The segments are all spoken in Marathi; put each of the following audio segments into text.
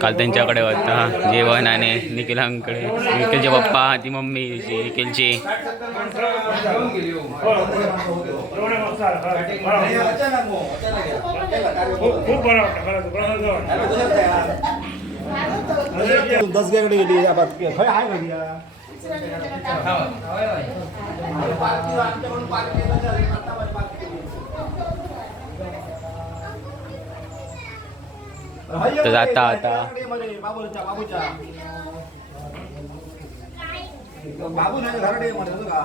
काल त्यांच्याकडे होता जेवण आणि निखिलांकडे निखिलचे पप्पा ती मम्मी निखिलची खूप बरं वाटतं 10 गेली खय आहे घरी तर जाता आता बाबू नाही घराडे म्हणतो का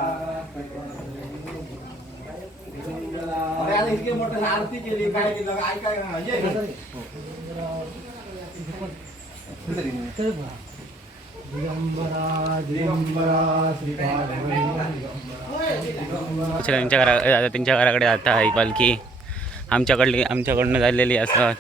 अरे आता इतके मोठे आरती केली काय केलं काय काय त्यांच्या घराकडे जाता ही पालखी आमच्याकडनं झालेली असं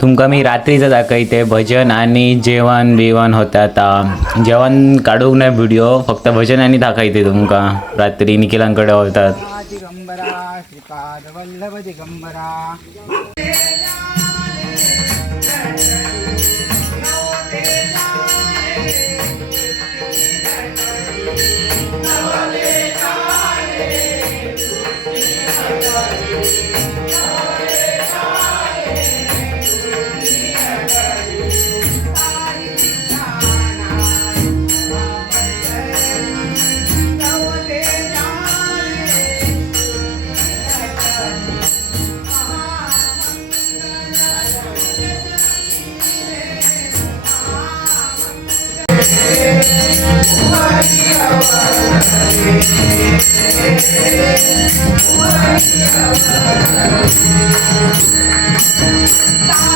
तुमका मी रात्रीचं दाखवते भजन आणि जेवण बिवण होतं आता जेवण काढूक नाही व्हिडिओ फक्त भजन आणि दाखवते तुमका रात्री निखिलांकडे होतात दिगंबरा श्रीपाद वल्लभ दिगंबरा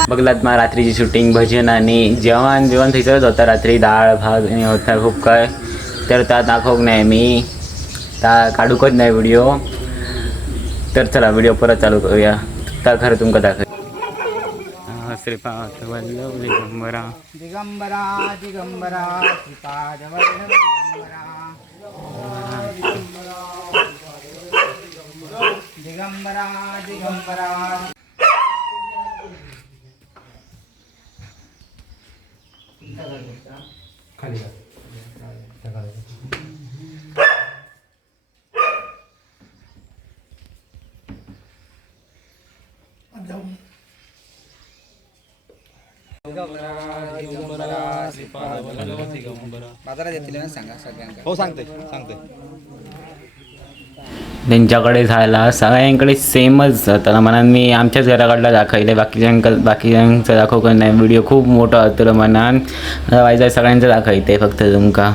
बघलात मग रात्रीची शूटिंग भजन आणि जेवण थंयसरच होता रात्री डाळ भात आणि होता खूप काय तर त्या दाखवक नाही मी त्या काढूकच नाही व्हिडिओ तर चला व्हिडिओ परत चालू करूया तर खरं तुमका दाखव श्रीपाद वल्लभ दिगंबरा दिगंबरा दिगंबरा श्रीपाद वल्लभ दिगंबरा दिगंबरा दिगंबरा खाली बाजारात येतील ना सांगा सगळ्यांना हो सांगते त्यांच्याकडे झाला सगळ्यांकडे सेमच त्याला मनात मी आमच्याच घराकडला दाखवले बाकीच्यांचं दाखवू नाही व्हिडिओ खूप मोठा होतो मनात व्हायचं सगळ्यांचं दाखवते फक्त तुमका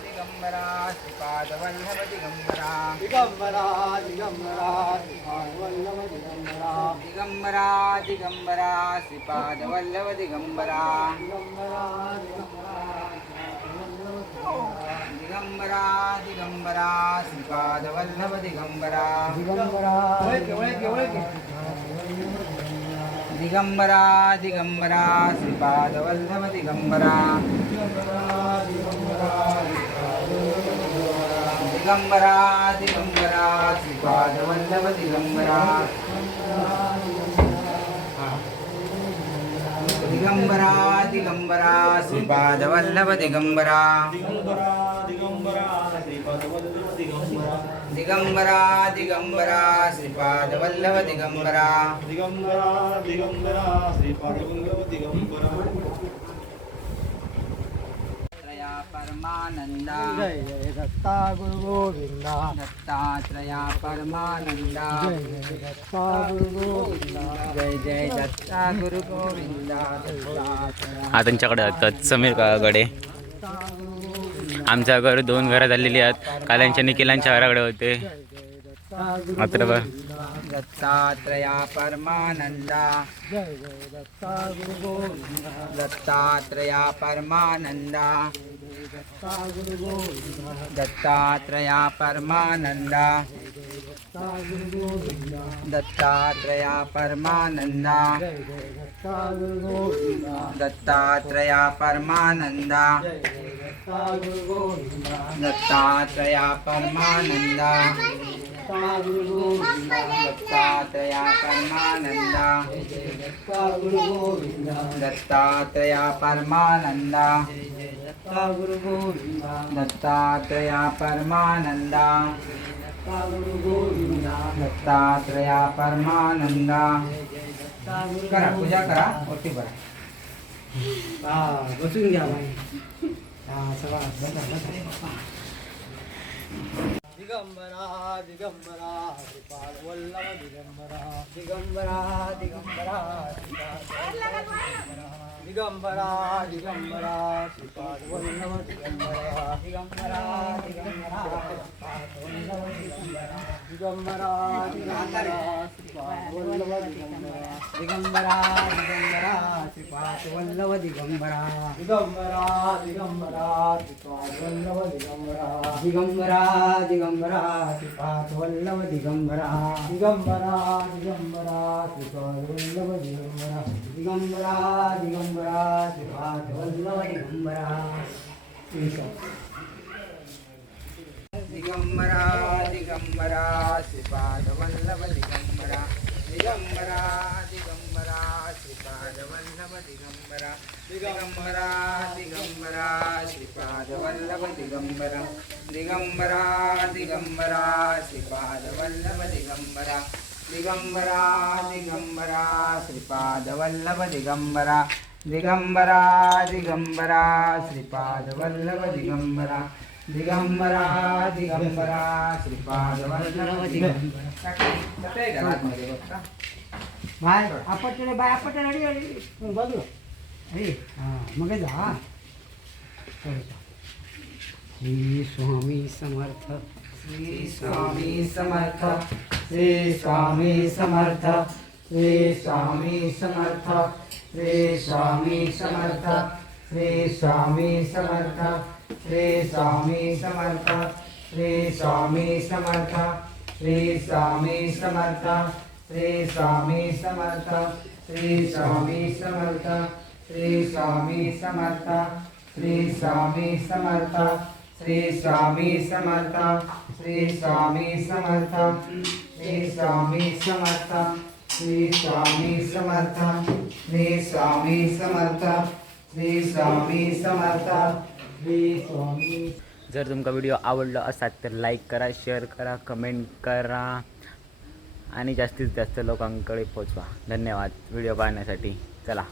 दिगंबरा श्रीपाद वल्लभ दिगंबरा दिगंबरा दिगंबरा श्रीपाद वल्लभ दिगंबरा दिगंबरा दिगंबरा श्रीपाद वल्लभ दिगंबरा दिगंबरा दिगंबरा श्रीपाद वल्लभ दिगंबरा दिगंबरा दिगंबरा श्रीपाद वल्लभ दिगंबरा दिगंबरा दिगंबरा श्रीपाद वल्लभ दिगंबरा परमानंदा जय जय दत्ता गुरु गोविंदा दत्तात्रया परमानंदा जय जय दत्ता गुरु गोविंदा जय जय दत्ता गुरु गोविंदा हा त्यांच्याकडे जातात समीर काकाकडे आमच्या घर 2 घरं झालेली आहेत. कालांच्या निखिलांच्या घराकडे होते मात्र बघ दत्तात्रया परमानंदा दत्तात्रया परमानंदा दत्तात्रया परमानंदा दत्तात्रया परमानंदा दत्तात्रया परमानंदा दत्तात्रया परमानंदा दत्तात्रया परमानंदा दत्तात्रया परमानंदा दत्तात्रया परमानंदा दत्तात्रया परमानंदा करा पूजा करा ओटी भरा बसून घ्या सगळा दिगंबरा दिगंबरा श्रीपाद वल्लभ दिगंबरा दिगंबरा दिगंबरा दिगंबरा दिगंबरा श्रीपाद वल्लभ दिगंबरा दिगंबरा दिगंबरा दिगंबरा दिगंबरा श्रीपाद वल्लभ दिगंबरा दिगंबरा दिगंबरा श्रीपाद वल्लभ दिगंबरा दिगंबरा दिगंबरा श्रीपाद वल्लभ दिगंबरा दिगंबरा दिगंबरा श्रीपाद वल्लभ दिगंबरा दिगंबरा दिगंबरा श्रीपाद वल्लभ दिगंबरा दिगंबरा दिगंबरा श्रीपाद वल्लभ दिगंबरा दिगंबरा दिगंबरा श्रीपाद वल्लभ दिगंबरा दिगंबरा दिगंबरा श्रीपाद वल्लभ दिगंबरा दिगंबरा दिगंबरा श्रीपाद वल्लभ दिगंबरा दिगंबरा दिगंबरा श्रीपाद वल्लभ दिगंबरा दिगंबरा दिगंबरा श्रीपाद वल्लभ दिगंबरा दिगंबरा दिगंबरा श्रीपाद वल्लभ दिगंबरा दिगंबरा दिगंबरा श्रीपाद वल्लभ दिगंबरा बाय आपटले बाय आपटले रेडी रेडी बाजू अरे हां मग जा श्री स्वामी समर्थ श्री स्वामी समर्थ श्री स्वामी समर्थ श्री स्वामी समर्थ श्री स्वामी समर्थ श्री स्वामी समर्थ श्री स्वामी समर्थ श्री स्वामी समर्थ श्री स्वामी समर्थ श्री स्वामी समर्थ श्री स्वामी समर्थ श्री स्वामी समर्थ श्री स्वामी समर्थ श्री स्वामी समर्थ श्री स्वामी समर्थ श्री स्वामी समर्थ श्री स्वामी समर्थ श्री स्वामी समर्थ श्री स्वामी समर्थ श्री स्वामी. जर तुमका व्हिडिओ आवडला असाल तर लाईक करा, शेअर करा, कमेंट करा आणि जास्तीत जास्त लोकांकडे पोचवा. धन्यवाद व्हिडिओ पाहण्यासाठी. चला.